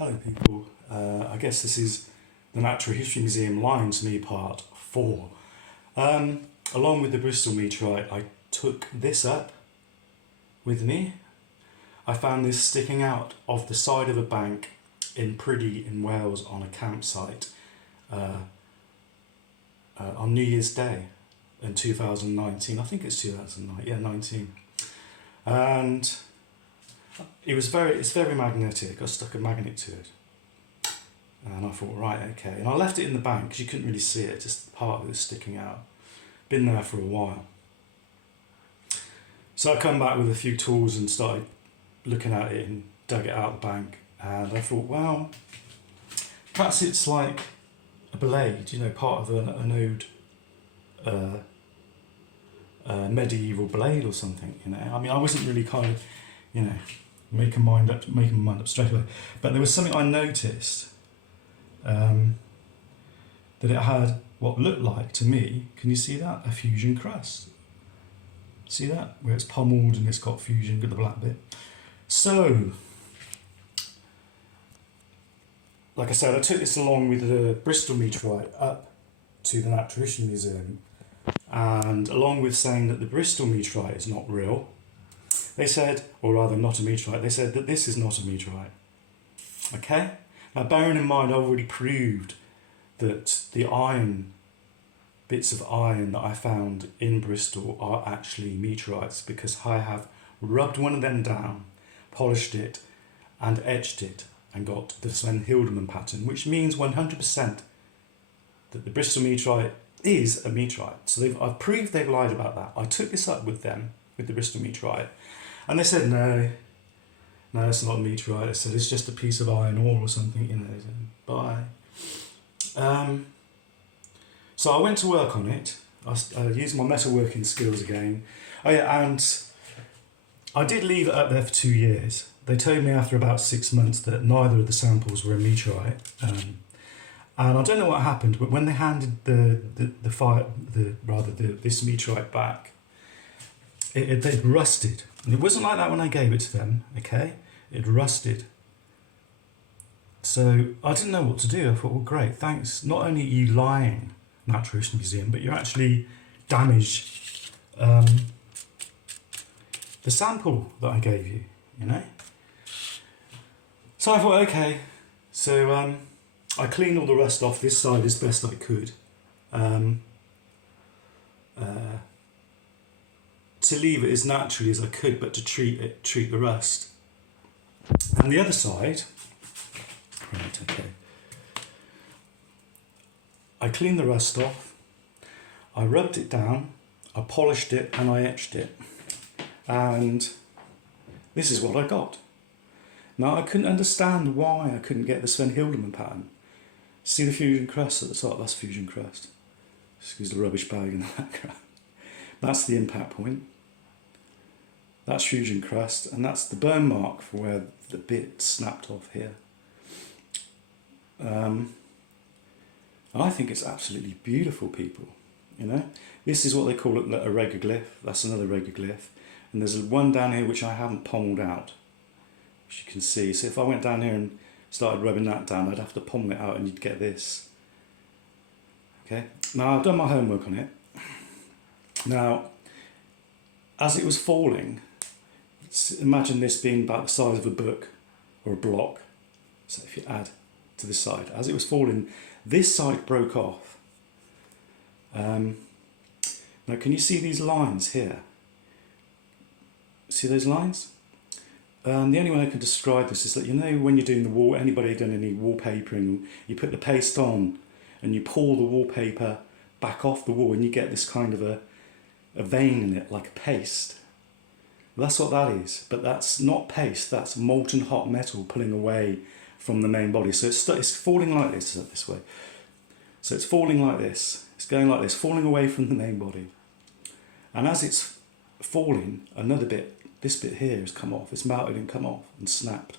Hello people, I guess this is the Natural History Museum Lying to Me Part 4. Along with the Bristol meteorite, I took this up with me. I found this sticking out of the side of a bank in Priddy in Wales on a campsite on New Year's Day in 2019. I think it's 2009, yeah, 19. And it's very magnetic. I stuck a magnet to it. And I thought, right, okay. And I left it in the bank because you couldn't really see it, just part of it was sticking out. Been there for a while. So I come back with a few tools and started looking at it and dug it out of the bank. And I thought, well, perhaps it's like a blade, part of an old medieval blade or something, I mean, I wasn't really kind of, making my mind up straight away. But there was something I noticed, that it had what looked like to me, can you see that? A fusion crust. See that? Where it's pummeled and it's got fusion, got the black bit. So, like I said, I took this along with the Bristol meteorite up to the Natural History Museum, and along with saying that the Bristol meteorite is not real, they said, or rather not a meteorite, they said that this is not a meteorite. Okay? Now bearing in mind, I've already proved that the bits of iron that I found in Bristol are actually meteorites, because I have rubbed one of them down, polished it and etched it and got the Sven Hildeman pattern, which means 100% that the Bristol meteorite is a meteorite. So I've proved they've lied about that. I took this up with them, with the Bristol meteorite, and they said, no, it's not a meteorite. They said, it's just a piece of iron ore or something, bye. So I went to work on it. I used my metalworking skills again. Oh yeah, and I did leave it up there for 2 years. They told me after about 6 months that neither of the samples were a meteorite. And I don't know what happened, but when they handed this meteorite back, they'd rusted. And it wasn't like that when I gave it to them, okay? It rusted. So I didn't know what to do. I thought, well, great, thanks. Not only are you lying, Natural History Museum, but you're actually damaged the sample that I gave you, So I thought, okay. So I cleaned all the rust off this side as best I could. To leave it as naturally as I could, but to treat the rust. And the other side, right, okay. I cleaned the rust off, I rubbed it down, I polished it and I etched it. And this is what I got. Now I couldn't understand why I couldn't get the Sven Hildeman pattern. See the fusion crust at the top? That's fusion crust. Excuse the rubbish bag in the background. That's the impact point. That's fusion crust, and that's the burn mark for where the bit snapped off here. I think it's absolutely beautiful, people. This is what they call a regoglyph. That's another regoglyph, and there's one down here which I haven't pommeled out, which you can see. So if I went down here and started rubbing that down, I'd have to pommel it out, and you'd get this. Okay. Now I've done my homework on it. Now, as it was falling, imagine this being about the size of a book or a block. So if you add to this side, as it was falling, this side broke off. Now can you see these lines here? See those lines? The only way I can describe this is that, when you're doing the wall, anybody done any wallpapering, you put the paste on and you pull the wallpaper back off the wall and you get this kind of a vein in it, like a paste. That's what that is, but that's not paste, that's molten hot metal pulling away from the main body. So it's falling like this way. So it's falling like this, it's going like this, falling away from the main body. And as it's falling, another bit, this bit here has come off, it's melted and come off and snapped.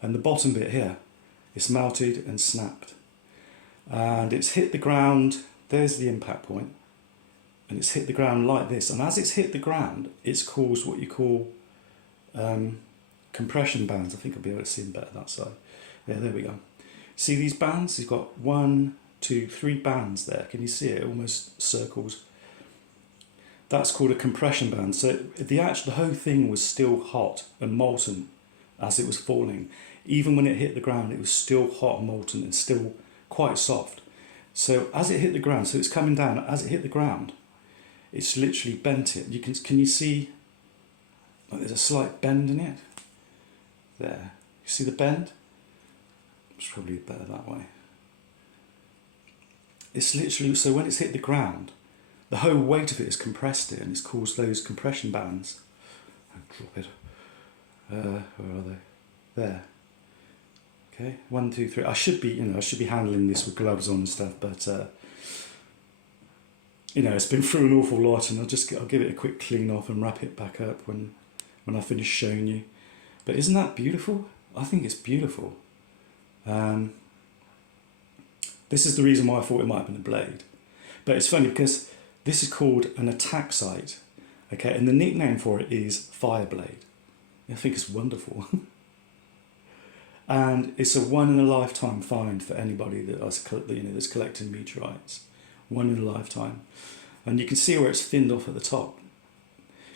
And the bottom bit here, it's melted and snapped. And it's hit the ground, there's the impact point. And it's hit the ground like this, and as it's hit the ground, it's caused what you call compression bands. I think I'll be able to see them better that side. Yeah, there we go. See these bands? You've got 1, 2, 3 bands there. Can you see it? It almost circles. That's called a compression band. So the whole thing was still hot and molten as it was falling. Even when it hit the ground, it was still hot and molten and still quite soft. So as it hit the ground, so it's coming down, as it hit the ground, it's literally bent it. Can you see, like, there's a slight bend in it? There. You see the bend? It's probably better that way. It's literally, so when it's hit the ground, the whole weight of it has compressed it, and it's caused those compression bands. I'll drop it. Where are they? There. Okay, 1, 2, 3. I should be handling this with gloves on and stuff, but it's been through an awful lot, and I'll give it a quick clean off and wrap it back up when I finish showing you. But isn't that beautiful? I think it's beautiful. This is the reason why I thought it might have been a blade. But it's funny because this is called an attack sight, okay, and the nickname for it is Fireblade. I think it's wonderful. And it's a one-in-a-lifetime find for anybody that's collecting meteorites. One in a lifetime. And you can see where it's thinned off at the top.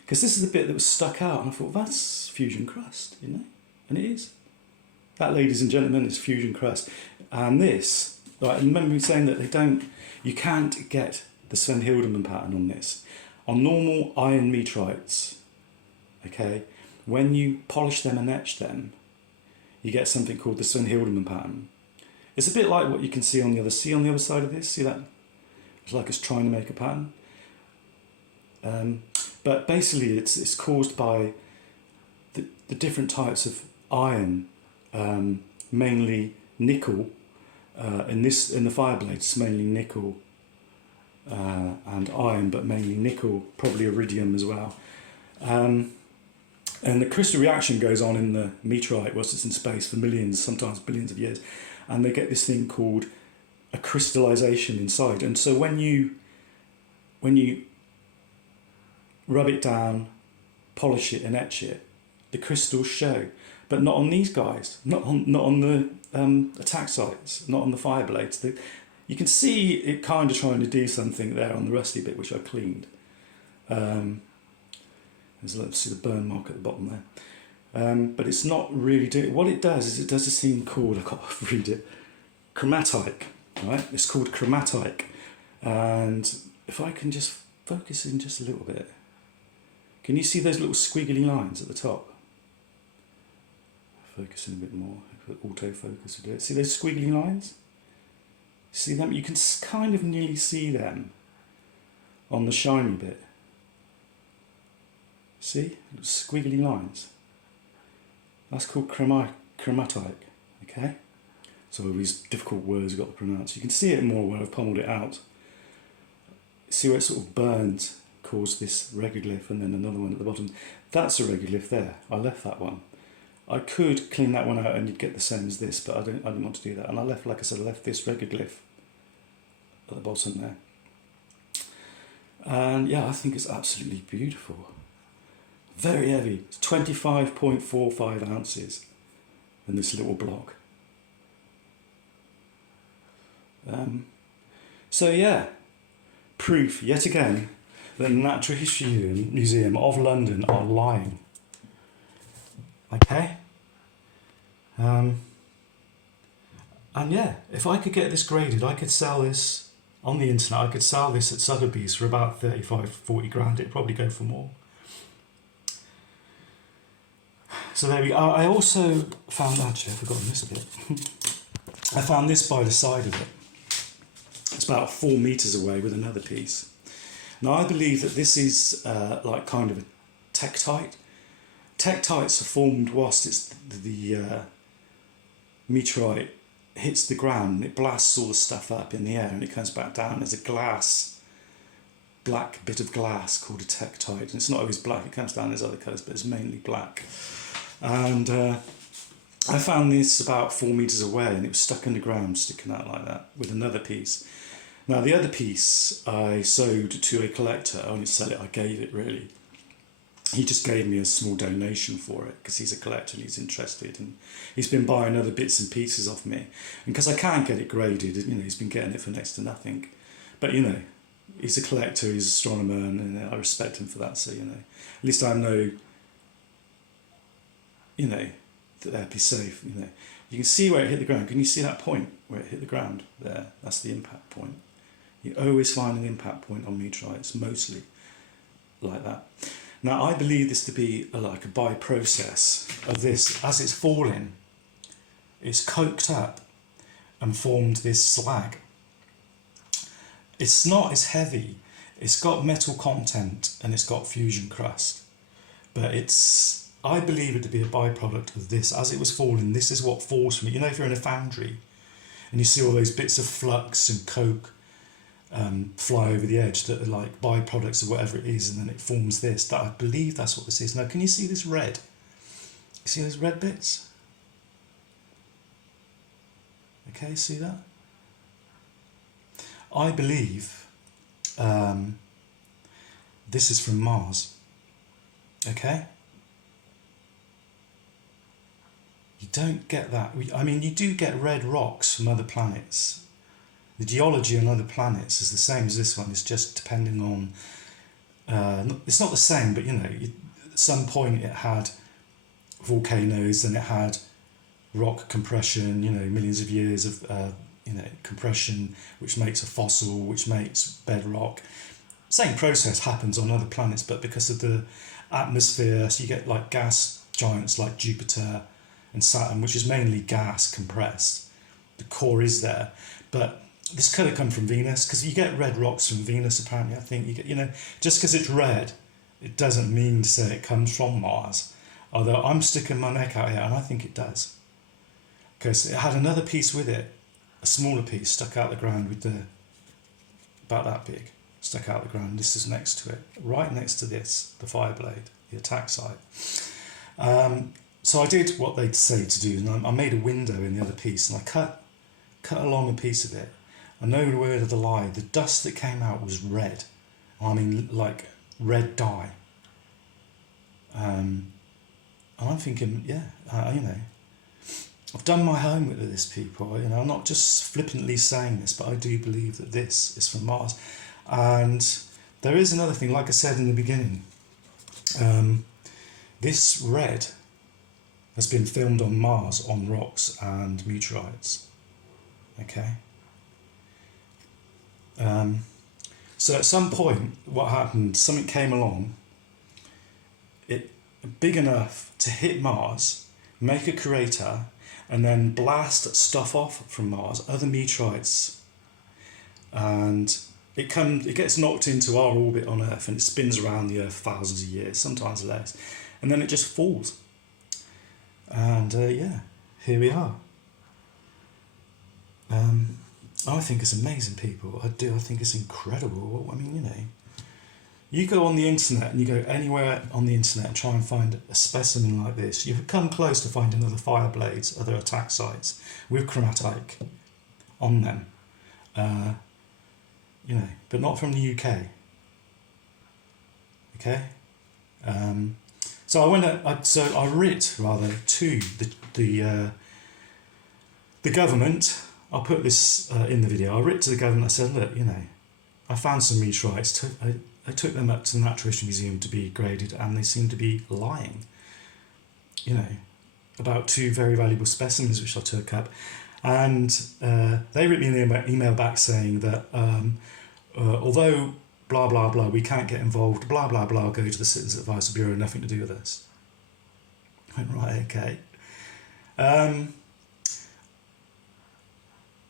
Because this is the bit that was stuck out, and I thought, that's fusion crust, And it is. That, ladies and gentlemen, is fusion crust. And this, I remember me saying that you can't get the Sven Hildeman pattern on this. On normal iron meteorites, okay, when you polish them and etch them, you get something called the Sven Hildeman pattern. It's a bit like what you can see on the other side of this. See that? It's like it's trying to make a pattern. But basically, it's caused by the different types of iron, mainly nickel. In the Fireblade, it's mainly nickel and iron, but mainly nickel, probably iridium as well. And the crystal reaction goes on in the meteorite whilst it's in space for millions, sometimes billions of years, and they get this thing called a crystallization inside. And so when you rub it down, polish it and etch it, the crystals show, but not on these guys, not on the attack sites, not on the Fireblades. You can see it kind of trying to do something there on the rusty bit, which I cleaned. Let's see the burn mark at the bottom there. But it's not really doing. What it does is it does this thing called, I can't read it, chromatite. Right? It's called chromatite. And if I can just focus in just a little bit, can you see those little squiggly lines at the top? Focus in a bit more. Autofocus will do it. See those squiggly lines? See them? You can kind of nearly see them on the shiny bit. See? Squiggly lines. That's called chromatite. Okay? So all these difficult words I've got to pronounce. You can see it more where I've pummeled it out. See where it sort of burns, caused this regolith, and then another one at the bottom. That's a regolith there. I left that one. I could clean that one out and you'd get the same as this, but I didn't want to do that. And I left, like I said, I left this regolith at the bottom there. And yeah, I think it's absolutely beautiful. Very heavy. It's 25.45 ounces in this little block. So yeah, proof yet again that the Natural History Museum of London are lying. Okay? And yeah, if I could get this graded, I could sell this on the internet. I could sell this at Sotheby's for about 35, 40 grand. It'd probably go for more. So there we go. I also found, actually I've forgotten this bit. I found this by the side of it. It's about 4 meters away with another piece. Now I believe that this is like kind of a tektite. Tektites are formed whilst it's the meteorite hits the ground and it blasts all the stuff up in the air and it comes back down as a black bit of glass called a tektite. And it's not always black, it comes down as other colours, but it's mainly black. And I found this about 4 meters away and it was stuck in the ground, sticking out like that with another piece. Now the other piece I sold to a collector. I only sell it, I gave it really. he just gave me a small donation for it because he's a collector and he's interested, and he's been buying other bits and pieces off me. And because I can't get it graded, he's been getting it for next to nothing. But he's a collector, he's an astronomer, and I respect him for that. So at least I know, that they'd be safe. You can see where it hit the ground. Can you see that point where it hit the ground there? That's the impact point. You always find an impact point on meteorites, mostly like that. Now, I believe this to be like a by-process of this. As it's falling, it's coked up and formed this slag. It's not as heavy. It's got metal content and it's got fusion crust. But I believe it to be a byproduct of this. As it was falling, this is what falls from it. If you're in a foundry and you see all those bits of flux and coke fly over the edge that are like byproducts of whatever it is, and then it forms this. That I believe that's what this is. Now, can you see this red? You see those red bits? Okay, see that? I believe this is from Mars. Okay? You don't get that. I mean, you do get red rocks from other planets. The geology on other planets is the same as this one. It's just depending on... it's not the same, but at some point it had volcanoes, and it had rock compression, millions of years of compression, which makes a fossil, which makes bedrock. Same process happens on other planets, but because of the atmosphere, so you get like gas giants like Jupiter and Saturn, which is mainly gas compressed. The core is there, but this could have come from Venus, because you get red rocks from Venus apparently. I think you get, just because it's red, it doesn't mean to say it comes from Mars. Although I'm sticking my neck out here, and I think it does. Because it had another piece with it, a smaller piece stuck out the ground with about that big, stuck out the ground. This is next to it, right next to this, the Fireblade, the attack site. So I did what they'd say to do, and I made a window in the other piece, and I cut along a piece of it. And no word of the lie, the dust that came out was red. I mean, like red dye. And I'm thinking, I've done my homework with this, people. I'm not just flippantly saying this, but I do believe that this is from Mars. And there is another thing, like I said in the beginning. This red has been filmed on Mars on rocks and meteorites. Okay? So at some point, what happened, something came along, big enough to hit Mars, make a crater, and then blast stuff off from Mars, other meteorites, and it gets knocked into our orbit on Earth, and it spins around the Earth thousands of years, sometimes less, and then it just falls. And here we are. I think it's amazing, people. I do. I think it's incredible. I mean, you go on the internet and you go anywhere on the internet and try and find a specimen like this. You've come close to finding other Fireblades, other attack sites with chromatite on them. But not from the UK. Okay. So I writ rather to the government. I'll put this in the video. I writ to the government. I said, look, I found some meteorites. I took them up to the Natural History Museum to be graded, and they seem to be lying. About 2 very valuable specimens which I took up, and they wrote me an email back saying that although blah blah blah, we can't get involved. Blah blah blah. Go to the Citizens Advisory Bureau. Nothing to do with us. I went, right, okay.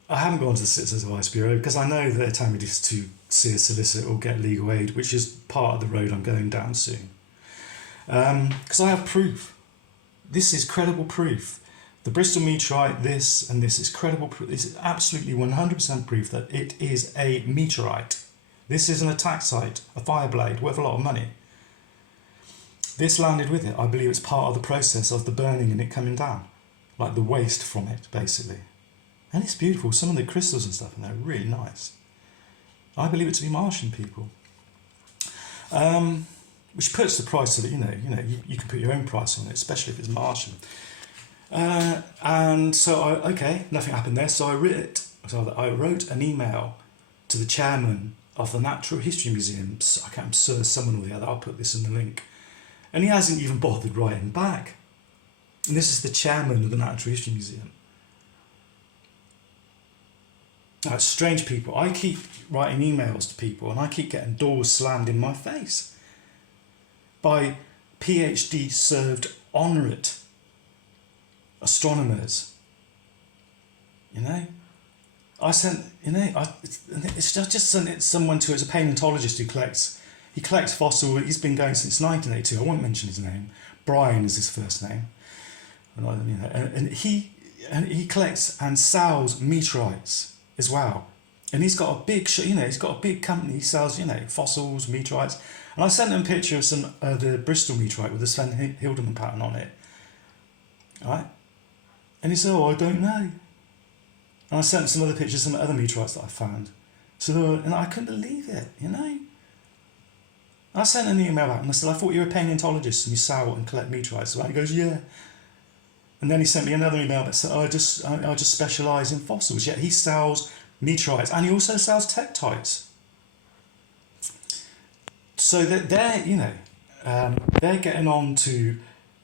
I haven't gone to the Citizens Advice Bureau because I know that they're telling me just to see a solicitor or get legal aid, which is part of the road I'm going down soon. Because I have proof. This is credible proof. The Bristol meteorite, this and this is credible proof. This is absolutely 100% proof that it is a meteorite. This is an attack site, a Fireblade, worth a lot of money. This landed with it. I believe it's part of the process of the burning and it coming down. Like the waste from it, basically. And it's beautiful. Some of the crystals and stuff in there are really nice. I believe it to be Martian, people. which puts the price of it, you can put your own price on it, especially if it's Martian. And so nothing happened there. So I wrote an email to the chairman of the Natural History Museum. I can't remember, Sir someone or the other. I'll put this in the link. And he hasn't even bothered writing back. And this is the chairman of the Natural History Museum. Now, it's strange people. I keep writing emails to people and I keep getting doors slammed in my face by PhD served honorate astronomers. I sent, it's just sent someone to, as a paleontologist who collects fossil. He's been going since 1982. I won't mention his name. Brian is his first name. And he collects and sells meteorites as well. And he's got a big, he's got a big company. He sells, fossils, meteorites. And I sent him a picture of the Bristol meteorite with the Sven Hildeman pattern on it. All right? And he said, I don't know. And I sent him some other pictures, some other meteorites that I found. And I couldn't believe it, I sent an email back and I said, I thought you were a paleontologist and you sell and collect meteorites. And he goes, yeah. And then he sent me another email that said, I just specialise in fossils. Yet he sells meteorites and he also sells tektites. So that they're getting on to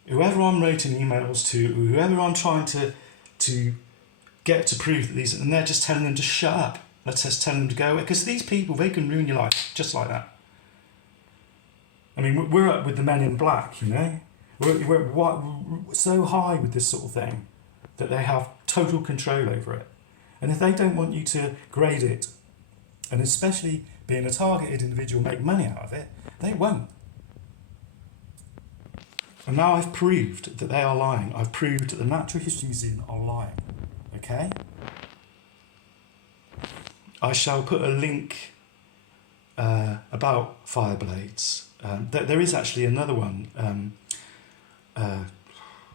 whoever I'm writing emails to, whoever I'm trying to get to prove that these, and they're just telling them to shut up. Let's just tell them to go away. Because these people, they can ruin your life just like that. I mean, we're up with the Men in Black, We're so high with this sort of thing that they have total control over it. And if they don't want you to grade it, and especially being a targeted individual, make money out of it, they won't. And now I've proved that they are lying. I've proved that the Natural History Museum are lying. Okay? I shall put a link about Fireblades. There is actually another one.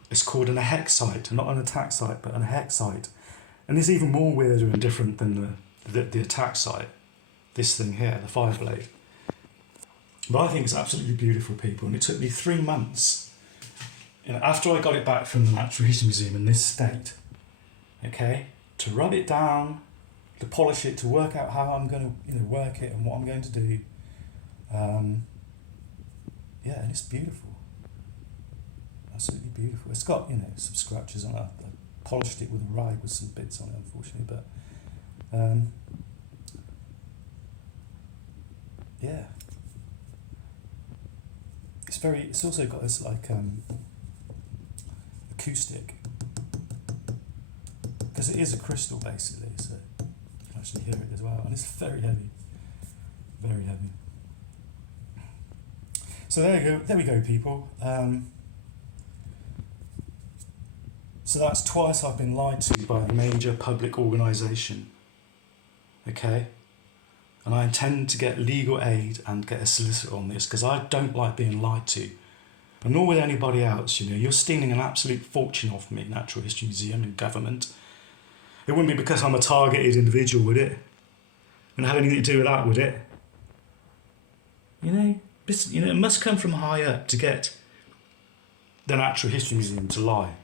It's called an hex site, not an attack site, but an hex site. And it's even more weirder and different than the attack site. This thing here, the Fireblade. But I think it's absolutely beautiful, people. And it took me 3 months, after I got it back from the Natural History Museum in this state, to rub it down, to polish it, to work out how I'm going to work it and what I'm going to do. And it's beautiful. Absolutely beautiful. It's got, some scratches on it. I polished it with a rag with some bits on it, unfortunately, but it's also got this acoustic, because it is a crystal basically, so you can actually hear it as well, and it's very heavy, very heavy. So there we go, people. So that's twice I've been lied to by a major public organisation. Okay? And I intend to get legal aid and get a solicitor on this, because I don't like being lied to. And nor with anybody else, You're stealing an absolute fortune off me, Natural History Museum and government. It wouldn't be because I'm a targeted individual, would it? Wouldn't have anything to do with that, would it? It must come from high up to get the Natural History Museum to lie,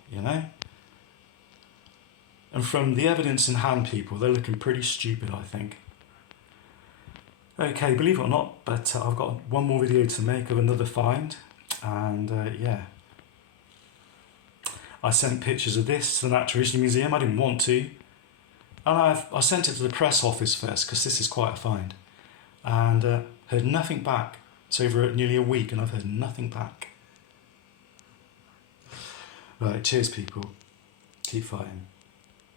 And from the evidence in hand, people, they're looking pretty stupid, I think. Okay, believe it or not, but I've got one more video to make of another find. And I sent pictures of this to the Natural History Museum. I didn't want to. And I sent it to the press office first, because this is quite a find. And heard nothing back. It's over nearly a week and I've heard nothing back. Right, cheers people. Keep fighting.